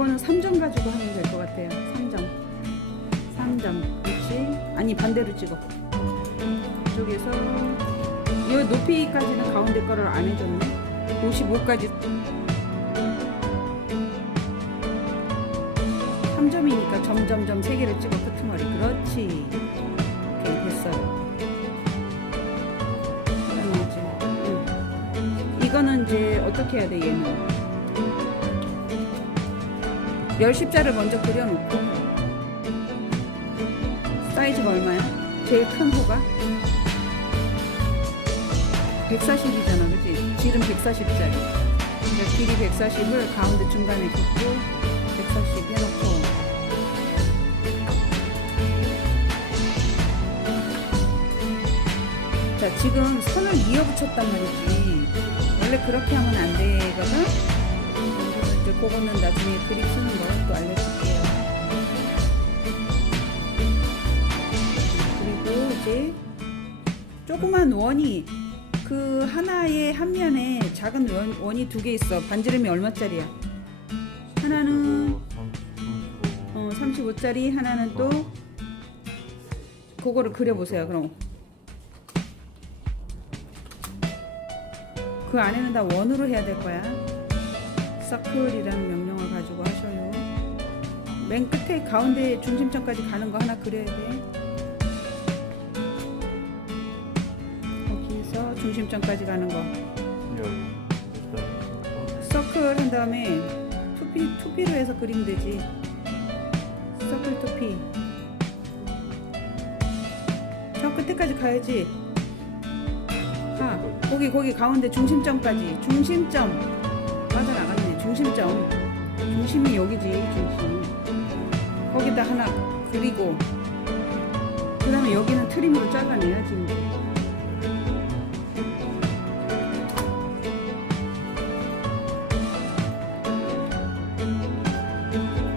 이- 그거는 3점 가지고 하면 될 것 같아요. 3점. 3점. 그렇지? 아니 반대로 찍어. 이쪽에서 이 높이까지는 가운데 거를 안 해줬네. 55까지 3점이니까 점점점 세 개를 찍어 끄트머리. 그렇지. 오케이 됐어요. 이거는 이제 어떻게 해야 돼 얘는? 열 십자를 먼저 그려놓고 사이즈가 얼마야? 제일 큰 호가? 140이잖아 그지? 질은 140짜리. 그러니까 길이 140을 가운데 중간에 긋고 140 해놓고. 자 지금 선을 이어붙였단 말이지. 원래 그렇게 하면 안 되거든 이제 그거는 나중에 그립 쓰는 거 또 알려줄게요. 그리고 이제 조그만 원이 그 하나의 한 면에 작은 원, 원이 두 개 있어. 반지름이 얼마짜리야? 하나는 어, 35짜리. 하나는 또 그거를 그려보세요 그럼. 그 안에는 다 원으로 해야 될 거야 서클이라는 명령을 가지고 하셔요. 맨 끝에 가운데 중심점까지 가는 거 하나 그려야 돼. 거기서 중심점까지 가는 거. 서클 한 다음에 투피 투피로 해서 그리면 되지. 서클 투피. 저 끝에까지 가야지. 가 거기 거기 가운데 중심점까지. 중심점 중심점. 중심이 여기지 중심. 거기다 하나 그리고 그 다음에 여기는 트림으로 잘라내야지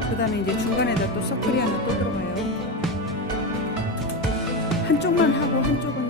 그 다음에 이제 중간에다 또 서클이 하나 또 들어가요. 한쪽만 하고 한쪽은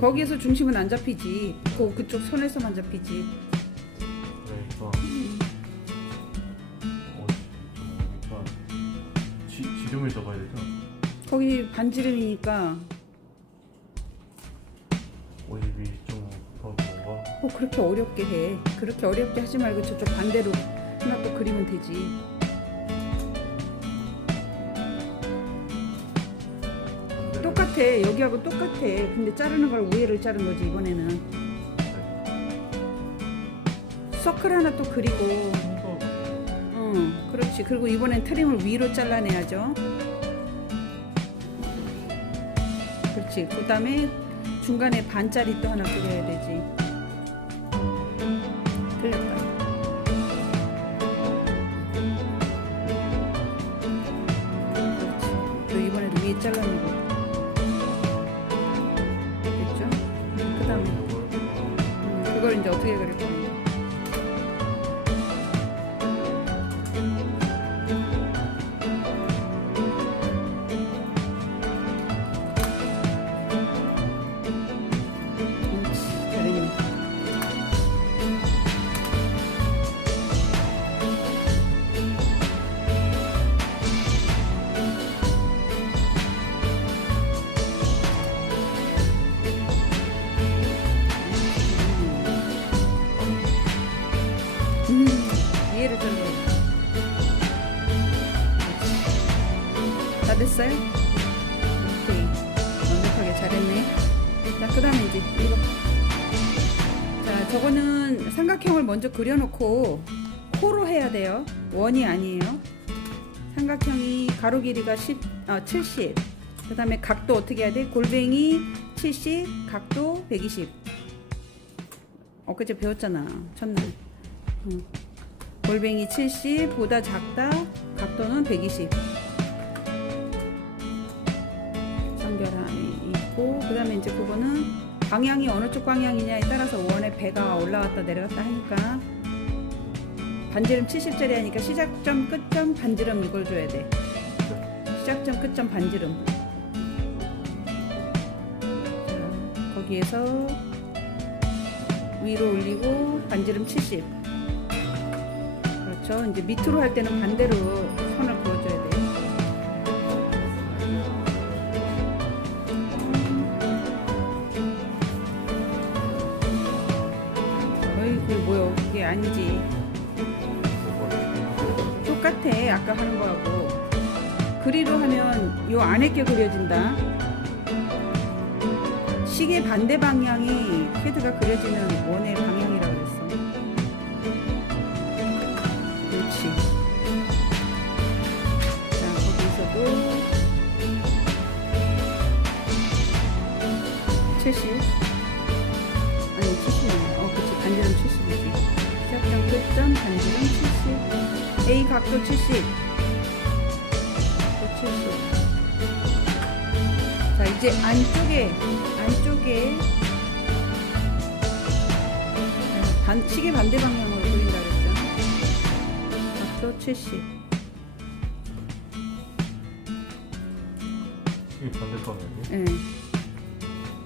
거기에서 중심은 안 잡히지. 그 그쪽 선에서만 잡히지. 지, 지름을 잡아야 되죠? 거기 반지름이니까. 52.5더 뭔가? 뭐 그렇게 어렵게 해. 그렇게 어렵게 하지 말고 저쪽 반대로 하나 또 그리면 되지 똑같아. 여기하고 똑같아. 근데 자르는 걸 위에를 자른 거지 이번에는. 서클 하나 또 그리고. 어 그렇지. 그리고 이번엔 트림을 위로 잘라내야죠. 그렇지. 그 다음에 중간에 반짜리 또 하나 그려야 되지 그걸 이제 어떻게 그릴 거예 저거는 삼각형을 먼저 그려놓고 코로 해야 돼요. 원이 아니에요. 삼각형이 가로 길이가 10, 아, 70. 그 다음에 각도 어떻게 해야 돼? 골뱅이 70, 각도 120. 엊그제 배웠잖아. 첫날. 응. 골뱅이 70 보다 작다. 각도는 120. 연결함이 있고 그 다음에 이제 그거는 방향이 어느 쪽 방향이냐에 따라서 원의 배가 올라갔다 내려갔다 하니까 반지름 70짜리 하니까 시작점 끝점 반지름 이걸 줘야 돼. 시작점 끝점 반지름. 자, 거기에서 위로 올리고 반지름 70 그렇죠. 이제 밑으로 할 때는 반대로 그게 아니지. 똑같아 아까 하는 거하고. 그리로 하면 요 안에 게 그려진다. 시계 반대 방향이 헤드가 그려지는 원의 방향이라고 그랬어. 그렇지. 자 거기서도 70 아니 70이네. 어 그치. 반지름 70이지. 시작점 끝점 반지름 70 A 각도 70 각도 70자 이제 안쪽에 안쪽에 자, 반, 시계 반대 방향으로 돌린다 그랬죠 각도 70 시계 반대 방향이? 예.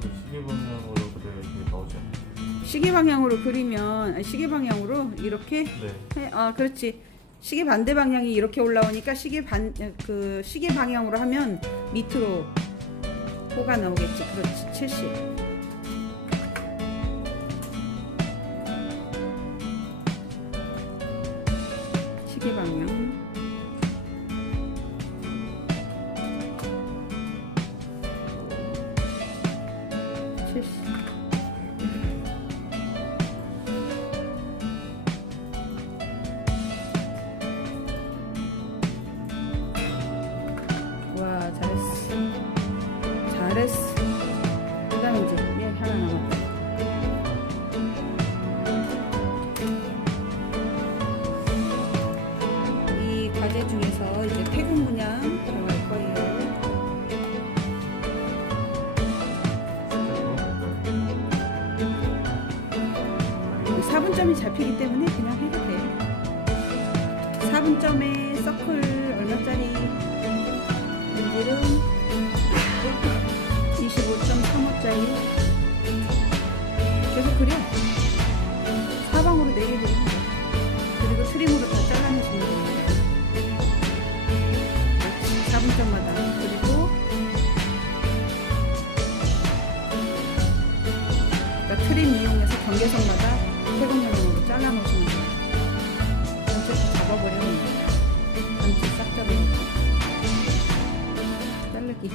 시계 방향으로 그려야지 나오지 않나? 시계 방향으로 그리면 아니, 시계 방향으로 이렇게 네. 해, 아 그렇지. 시계 반대 방향이 이렇게 올라오니까 시계 반 그 시계 방향으로 하면 밑으로 호가 나오겠지. 그렇지. 70 시계 방향 잘했어 그 다음에 이제 얘 하나 남았다 이 과제 중에서 이제 태국 문양 들어갈 거예요. 이 4분점이 잡히기 때문에 그냥 해도 돼. 4분점에 트림 이용해서 경계선마다 세금면으로 잘라놓으시면 돼요 다 잡아버리면 전체 싹 잡아놓고 자르기.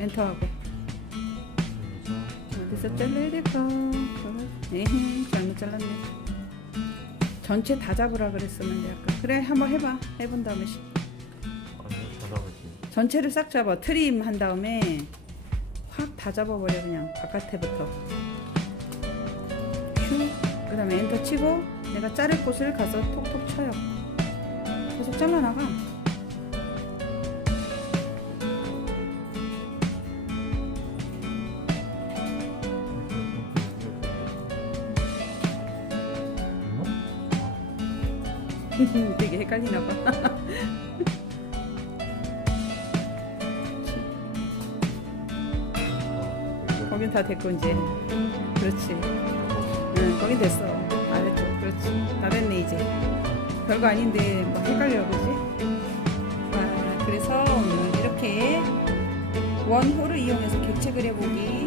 엔터하고. 어디서 잘라야 될까 에헤 잘못 잘랐네. 전체 다 잡으라 그랬었는데 아까. 그래 한번 해봐. 해본 다음에 전체를 싹 잡아. 트림 한 다음에 확 다 잡아버려 그냥. 바깥에부터. 휴 그 다음에 엔터 치고 내가 자를 곳을 가서 톡톡 쳐요. 계속 잘라나가. 되게 헷갈리나 봐. 거긴 다 됐고 이제. 그렇지 응 거긴 됐어. 아래쪽 그렇지. 다 됐네 이제. 별거 아닌데 막 헷갈려 그지? 아, 그래서 이렇게 원호를 이용해서 객체 그려보기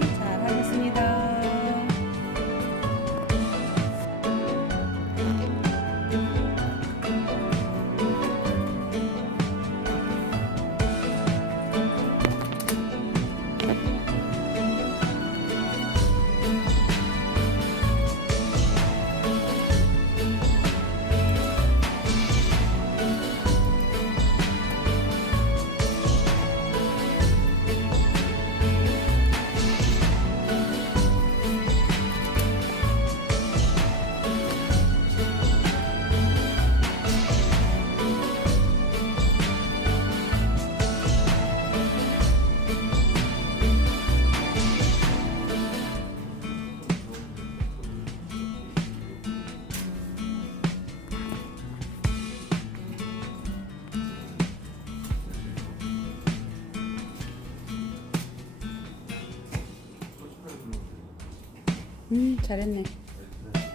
음 잘했네.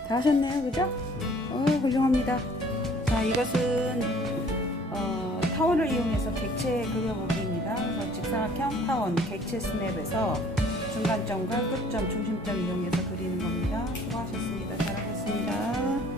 다 하셨네요 그죠? 어 훌륭합니다. 자 이것은 어, 타원을 이용해서 객체 그려보기입니다. 직사각형 타원 객체 스냅에서 중간점과 끝점 중심점 이용해서 그리는 겁니다. 수고하셨습니다. 잘하셨습니다